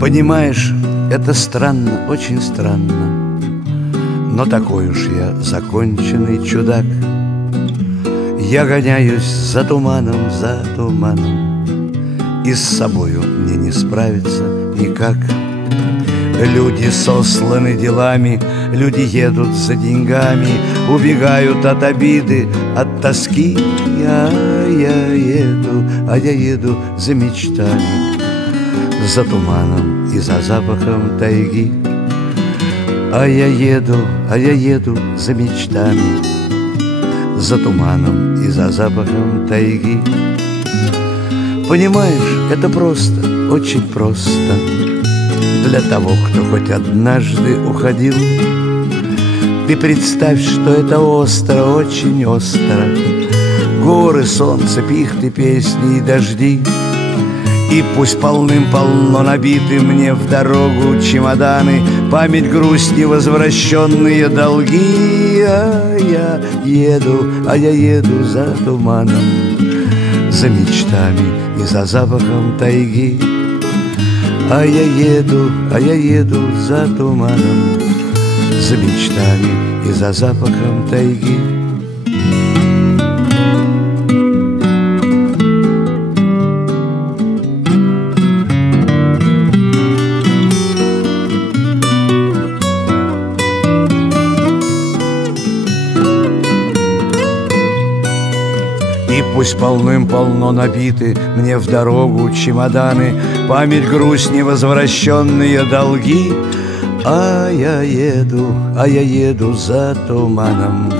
Понимаешь, это странно, очень странно, но такой уж я законченный чудак. Я гоняюсь за туманом, и с собою мне не справиться никак. Люди сосланы делами, люди едут за деньгами, убегают от обиды, от тоски. Я еду за мечтами, за туманом и за запахом тайги. Я еду за мечтами, за туманом и за запахом тайги. Понимаешь, это просто, очень просто для того, кто хоть однажды уходил. Ты представь, что это остро, очень остро. Горы, солнце, пихты, песни и дожди. И пусть полным-полно набиты мне в дорогу чемоданы, память, грусть, невозвращенные долги. Я еду за туманом, за мечтами и за запахом тайги. Я еду за туманом, за мечтами и за запахом тайги. И пусть полным-полно набиты мне в дорогу чемоданы, память, грусть, невозвращенные долги. Я еду за туманом,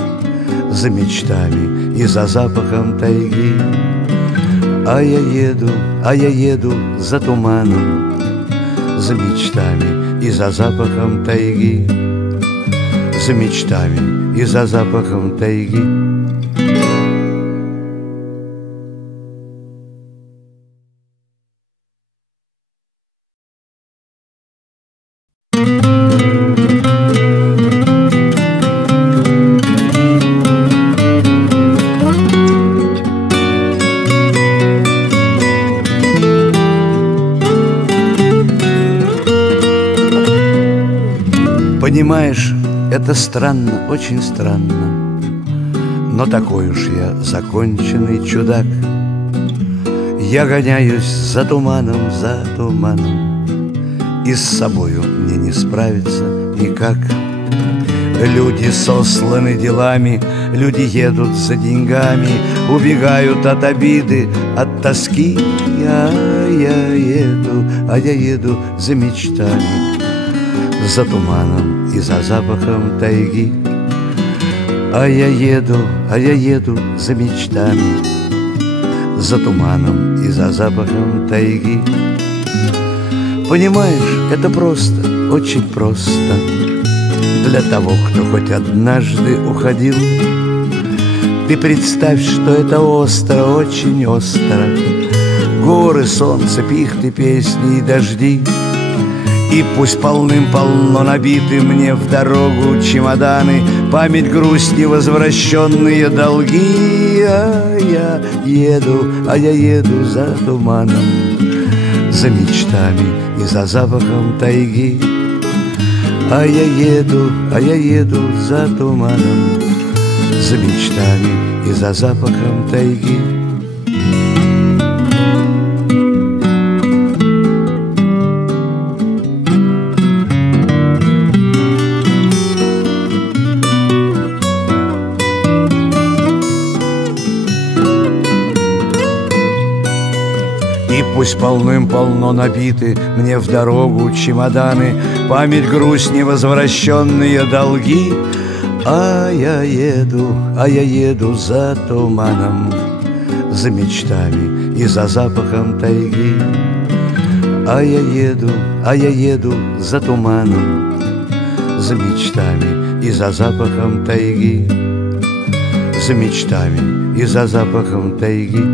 за мечтами и за запахом тайги. Я еду за туманом, за мечтами и за запахом тайги. За мечтами и за запахом тайги. Понимаешь, это странно, очень странно, но такой уж я законченный чудак. Я гоняюсь за туманом, и с собою мне не справиться никак. Люди сосланы делами, люди едут за деньгами, убегают от обиды, от тоски. Я еду за мечтами, за туманом и за запахом тайги. Я еду за мечтами, за туманом и за запахом тайги. Понимаешь, это просто, очень просто для того, кто хоть однажды уходил. Ты представь, что это остро, очень остро. Горы, солнце, пихты, песни и дожди. И пусть полным-полно набиты мне в дорогу чемоданы, память, грусть, невозвращенные долги. Я еду за туманом, за мечтами и за запахом тайги. Я еду за туманом, за мечтами и за запахом тайги. И пусть полным-полно набиты мне в дорогу чемоданы, память, грусть, невозвращенные долги. Я еду за туманом, за мечтами и за запахом тайги. Я еду за туманом, за мечтами и за запахом тайги. За мечтами и за запахом тайги.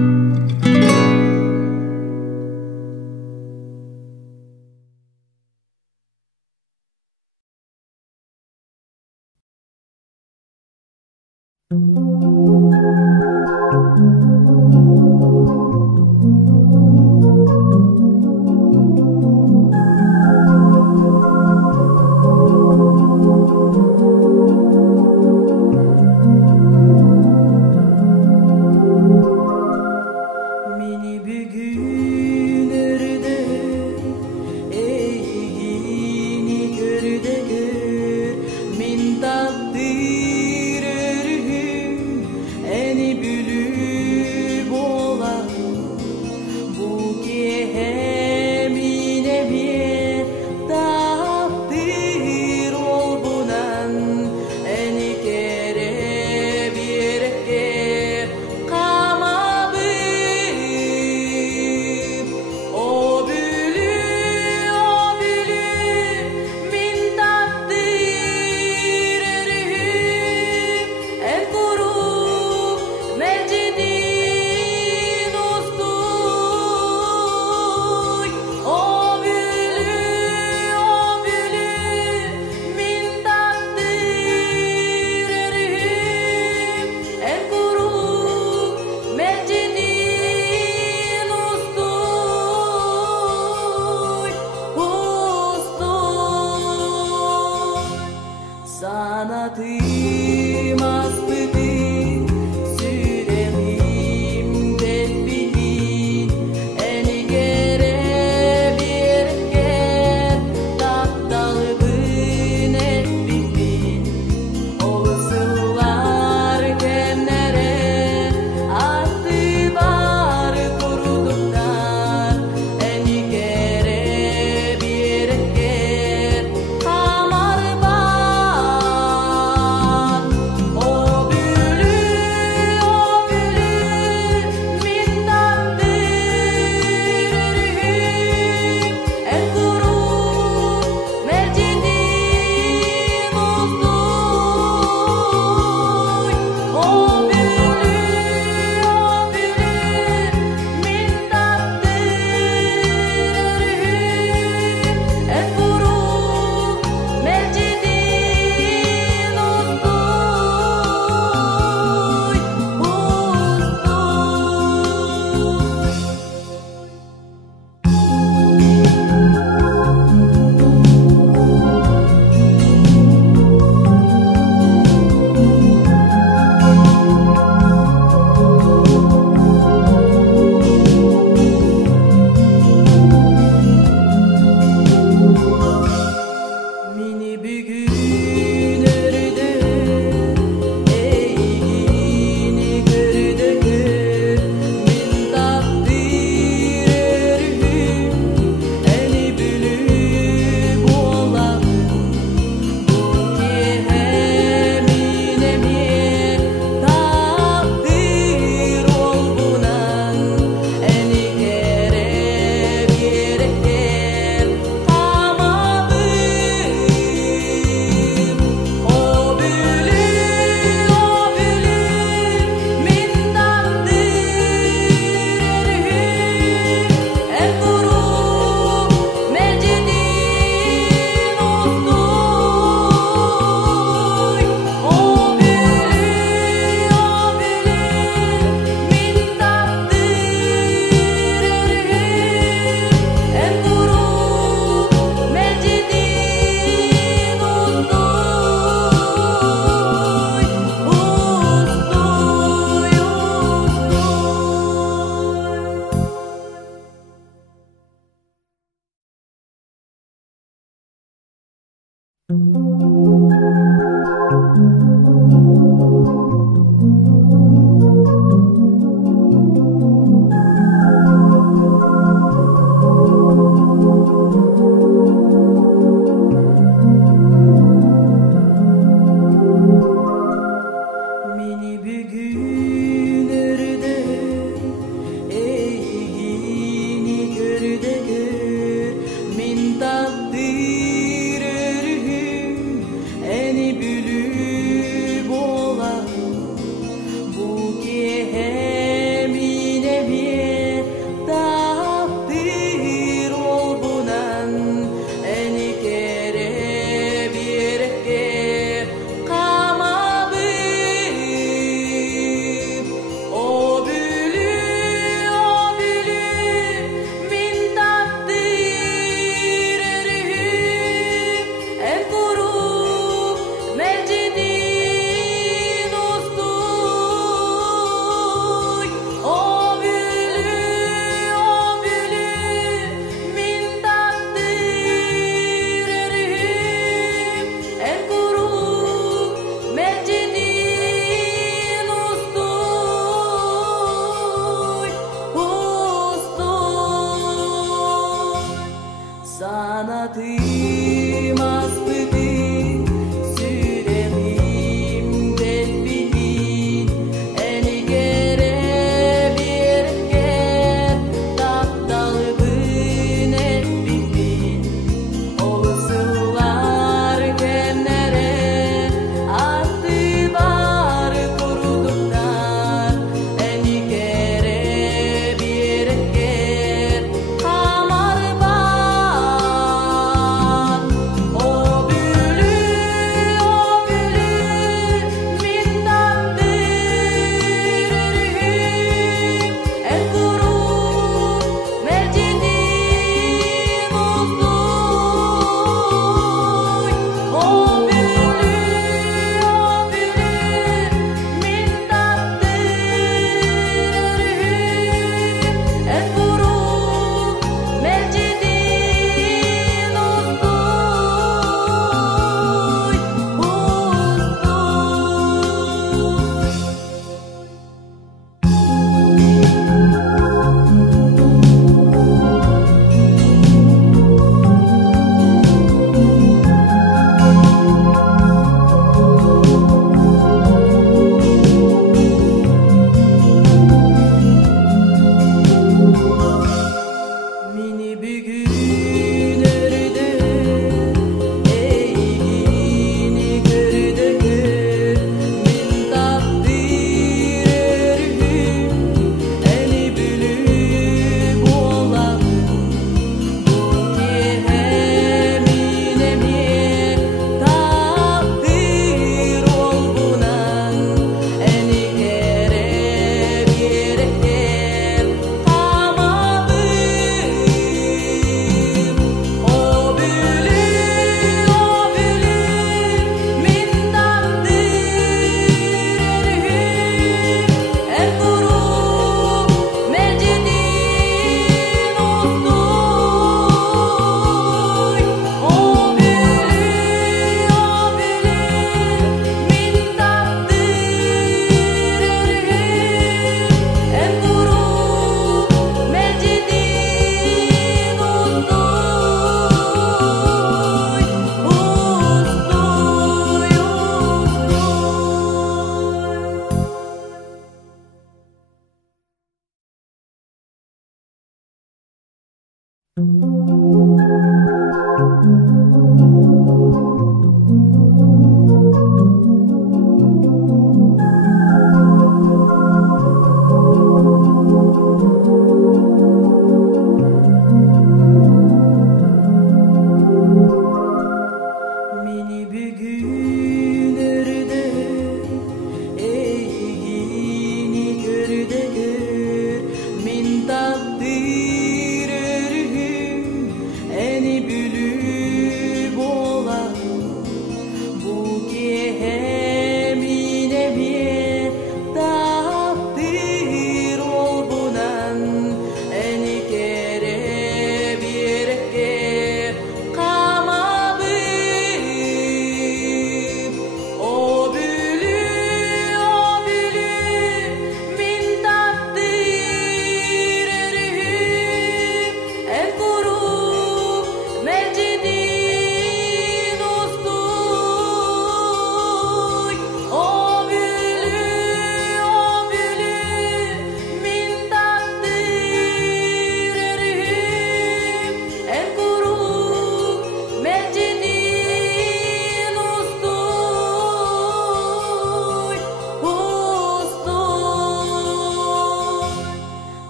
Sanatım aslıdır, süremim tedbirin, eni kere bir ker, taptalıbın etbidin, olasılar kenlere, attı var kuruduklar, eni kere bir ker, kamar o bülü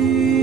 любви.